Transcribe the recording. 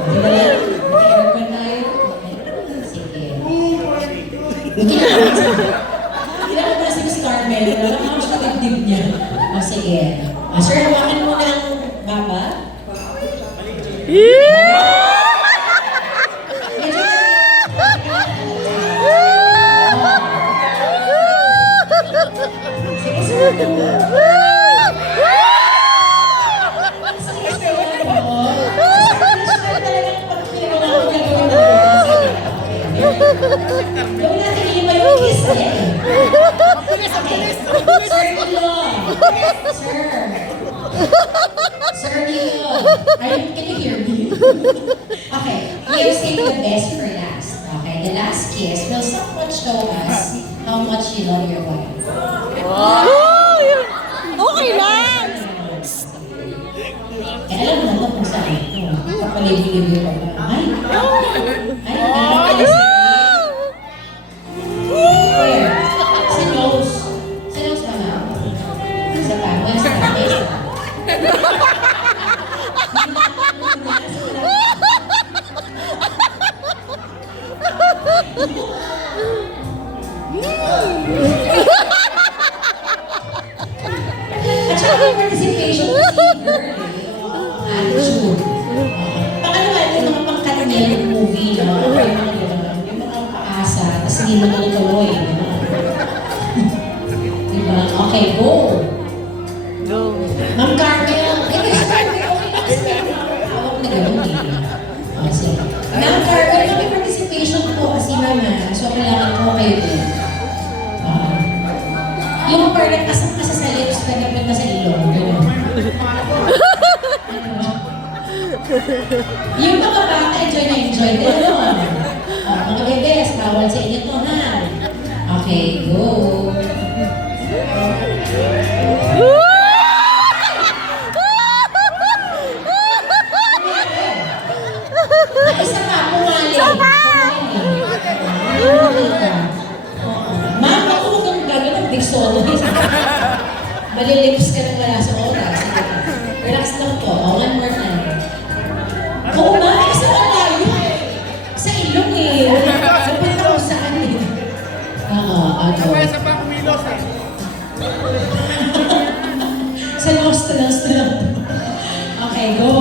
Di ba yan? Mag-aircon tayo? Sige. Kailangan ko na si Miss Carmel. Alam mo siya dibdib niya. O sige. Sir, hawakan mo ng baba. Gawin natin lima yung kiss niya. Sir Nilo. Sir Nilo. Can you hear me? Okay. We have saved the best for last. Okay. The last kiss will somewhat show us how much you love your wife. Okay lang! Eh, alam mo kung saan. Kapalibig-libig pa ba? Ay! Ay! Where? Sa nose. Sa nose pa nga. Sa pangwa, sa face. At saka yung participation kasi girl, attitude. Pangalawa, yung mga pangkatnil movie, no? Yung mga paasa, tapos hindi mo tuloy. Diba? Okay, go! Go! Ma'am Carmel, kasi si Carmel, okay na kasi hawak na gano'n eh. Sige. Ma'am Carmel, may participation po kasi naman, so kailangan ko kayo din. Yung parang kasang-kasa sa lips, pagkapit na sa ilong. Gano'n. Yung mga bata, enjoy na enjoy. Gano'n. Mga bebes, bawal sa inyo to, ha? Okay, go. Isa pa, pumali. Ma'am, ako huwag kang gano'n ng big solo. Malilips ka na wala sa oras. Relax lang po. One more time. Oo nga, isa ka tayo. Sa ilong eh. Dapat ako saan eh. Ako. Isa pa kumilos eh. Sa nostra. Okay, go.